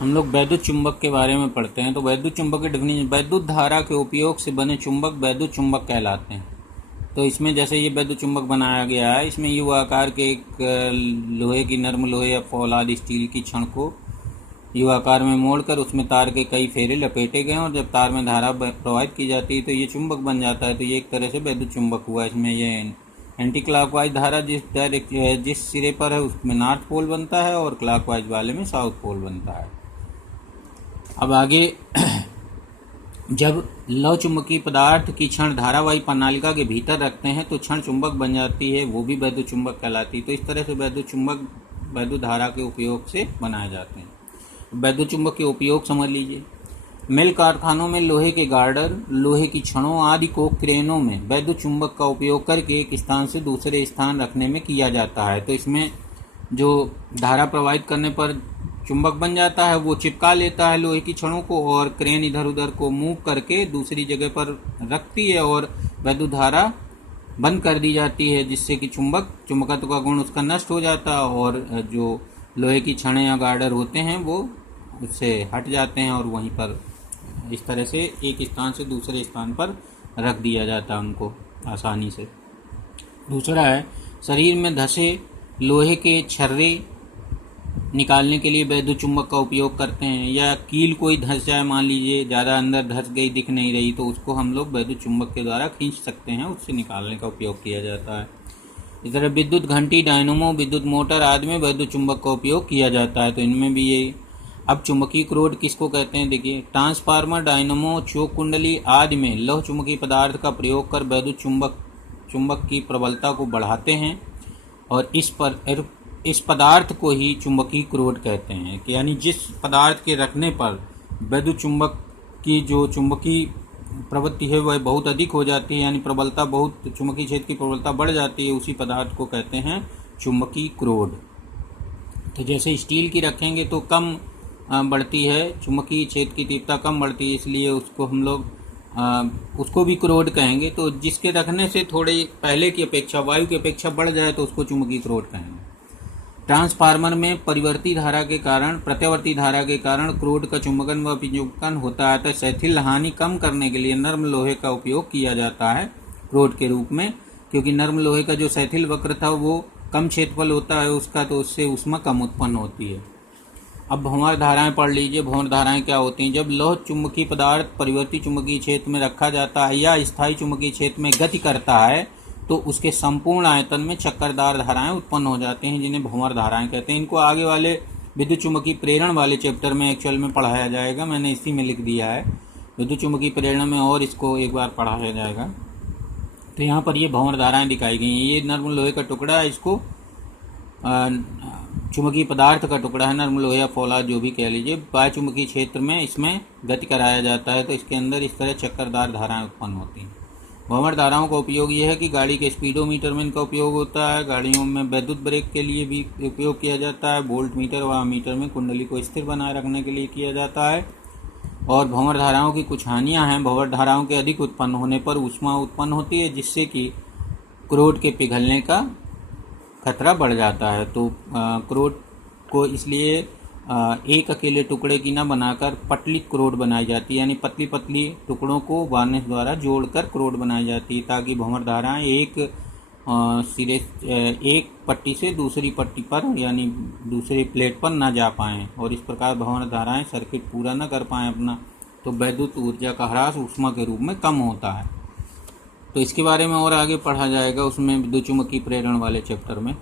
हम लोग वैद्युत चुंबक के बारे में पढ़ते हैं। तो वैद्युत चुंबक की डेफिनेशन, वैद्युत धारा के उपयोग से बने चुंबक वैद्युत चुंबक कहलाते हैं। तो इसमें जैसे ये वैद्युत चुंबक बनाया गया है, इसमें यू आकार के एक लोहे की, नर्म लोहे या फौलाद स्टील की छड़ को यू आकार में मोड़कर उसमें तार के कई फेरे लपेटे गए और जब तार में धारा प्रवाहित की जाती है तो ये चुंबक बन जाता है। तो ये एक तरह से वैद्युत चुंबक हुआ। इसमें ये एंटी क्लॉकवाइज धारा जिस सिरे पर है उसमें नॉर्थ पोल बनता है और क्लॉकवाइज वाले में साउथ पोल बनता है। अब आगे जब लौ चुंबकीय पदार्थ की क्षण धारावाही प्रणालिका के भीतर रखते हैं तो क्षण चुंबक बन जाती है, वो भी वैद्युत चुंबक कहलाती है। तो इस तरह से वैद्युत चुंबक वैद्युत धारा के उपयोग से बनाए जाते हैं। वैद्युत चुंबक के उपयोग समझ लीजिए। मिल कारखानों में लोहे के गार्डर, लोहे की छड़ों आदि को क्रेनों में वैद्युत चुंबक का उपयोग करके एक स्थान से दूसरे स्थान रखने में किया जाता है। तो इसमें जो धारा प्रवाहित करने पर चुंबक बन जाता है वो चिपका लेता है लोहे की छड़ों को और क्रेन इधर उधर को मूव करके दूसरी जगह पर रखती है और वैद्युत धारा बंद कर दी जाती है, जिससे कि चुंबकत्व का गुण उसका नष्ट हो जाता है और जो लोहे की छड़ें या गार्डर होते हैं वो उससे हट जाते हैं और वहीं पर इस तरह से एक स्थान से दूसरे स्थान पर रख दिया जाता है उनको आसानी से। दूसरा है, शरीर में धंसे लोहे के छर्रे निकालने के लिए वैद्युत चुंबक का उपयोग करते हैं। या कील कोई धंस जाए, मान लीजिए ज़्यादा अंदर धंस गई, दिख नहीं रही, तो उसको हम लोग वैद्युत चुंबक के द्वारा खींच सकते हैं, उससे निकालने का उपयोग किया जाता है। इस तरह विद्युत घंटी, डायनमो, विद्युत मोटर आदि में वैद्युत चुंबक का उपयोग किया जाता है। तो इनमें भी ये। अब चुंबकीय क्रोड किसको कहते हैं, देखिए। ट्रांसफार्मर, डायनमो, चौक कुंडली आदि में लौह चुंबकीय पदार्थ का प्रयोग कर वैद्युत चुंबक की प्रबलता को बढ़ाते हैं और इस पदार्थ को ही चुंबकीय क्रोड कहते हैं कि यानी जिस पदार्थ के रखने पर वैद्युत चुंबक की जो चुंबकीय प्रवृत्ति है वह बहुत अधिक हो जाती है, यानी प्रबलता बहुत, चुंबकीय क्षेत्र की प्रबलता बढ़ जाती है, उसी पदार्थ को कहते हैं चुंबकीय क्रोड। तो जैसे स्टील की रखेंगे तो कम बढ़ती है, चुंबकीय क्षेत्र की तीव्रता कम बढ़ती है, इसलिए उसको हम लोग उसको भी क्रोड कहेंगे। तो जिसके रखने से थोड़े पहले की अपेक्षा, वायु की अपेक्षा बढ़ जाए तो उसको चुंबकीय क्रोड कहेंगे। ट्रांसफार्मर में प्रत्यावर्ती धारा के कारण क्रोड का चुंबकन व विचुंबकन होता है। तो शिथिल हानि कम करने के लिए नर्म लोहे का उपयोग किया जाता है क्रोड के रूप में, क्योंकि नर्म लोहे का जो शिथिल वक्र था वो कम क्षेत्रफल होता है उसका, तो उससे ऊष्मा कम उत्पन्न होती है। अब भंवर धाराएं पढ़ लीजिए। भंवर धाराएं क्या होती हैं, जब लौह चुंबकीय पदार्थ परिवर्ती चुंबकीय क्षेत्र में रखा जाता है या स्थायी चुंबकीय क्षेत्र में गति करता है तो उसके संपूर्ण आयतन में चक्करदार धाराएं उत्पन्न हो जाती हैं, जिन्हें भंवर धाराएं कहते हैं। इनको आगे वाले विद्युत चुंबकीय प्रेरण वाले चैप्टर में एक्चुअल में पढ़ाया जाएगा, मैंने इसी में लिख दिया है विद्युत चुंबकीय प्रेरण में, और इसको एक बार पढ़ाया जाएगा। तो यहाँ पर ये भंवर धाराएं दिखाई गई हैं। ये नर्म लोहे का टुकड़ा है, इसको चुंबकीय पदार्थ का टुकड़ा है, नर्म लोहे या फौलाद जो भी कह लीजिए, बाह्य चुंबकीय क्षेत्र में इसमें गति कराया जाता है, तो इसके अंदर इस तरह चक्करदार धाराएं उत्पन्न होती हैं। भंवर धाराओं का उपयोग यह है कि गाड़ी के स्पीडोमीटर में इनका उपयोग होता है, गाड़ियों में वैद्युत ब्रेक के लिए भी उपयोग किया जाता है, वोल्ट मीटर व मीटर में कुंडली को स्थिर बनाए रखने के लिए किया जाता है। और भंवर धाराओं की कुछ हानियां हैं। भंवर धाराओं के अधिक उत्पन्न होने पर ऊष्मा उत्पन्न होती है, जिससे कि क्रोड के पिघलने का खतरा बढ़ जाता है। तो क्रोड को इसलिए एक अकेले टुकड़े की न बनाकर पतली क्रोड बनाई जाती है, यानी पतली पतली टुकड़ों को वार्निश द्वारा जोड़कर क्रोड बनाई जाती है, ताकि भंवर धाराएं एक पट्टी से दूसरी पट्टी पर यानी दूसरे प्लेट पर न जा पाएं और इस प्रकार भंवर धाराएं सर्किट पूरा न कर पाएं अपना, तो वैद्युत ऊर्जा का ह्रास ऊष्मा के रूप में कम होता है। तो इसके बारे में और आगे पढ़ा जाएगा उसमें विद्युत चुंबकीय प्रेरण वाले चैप्टर में।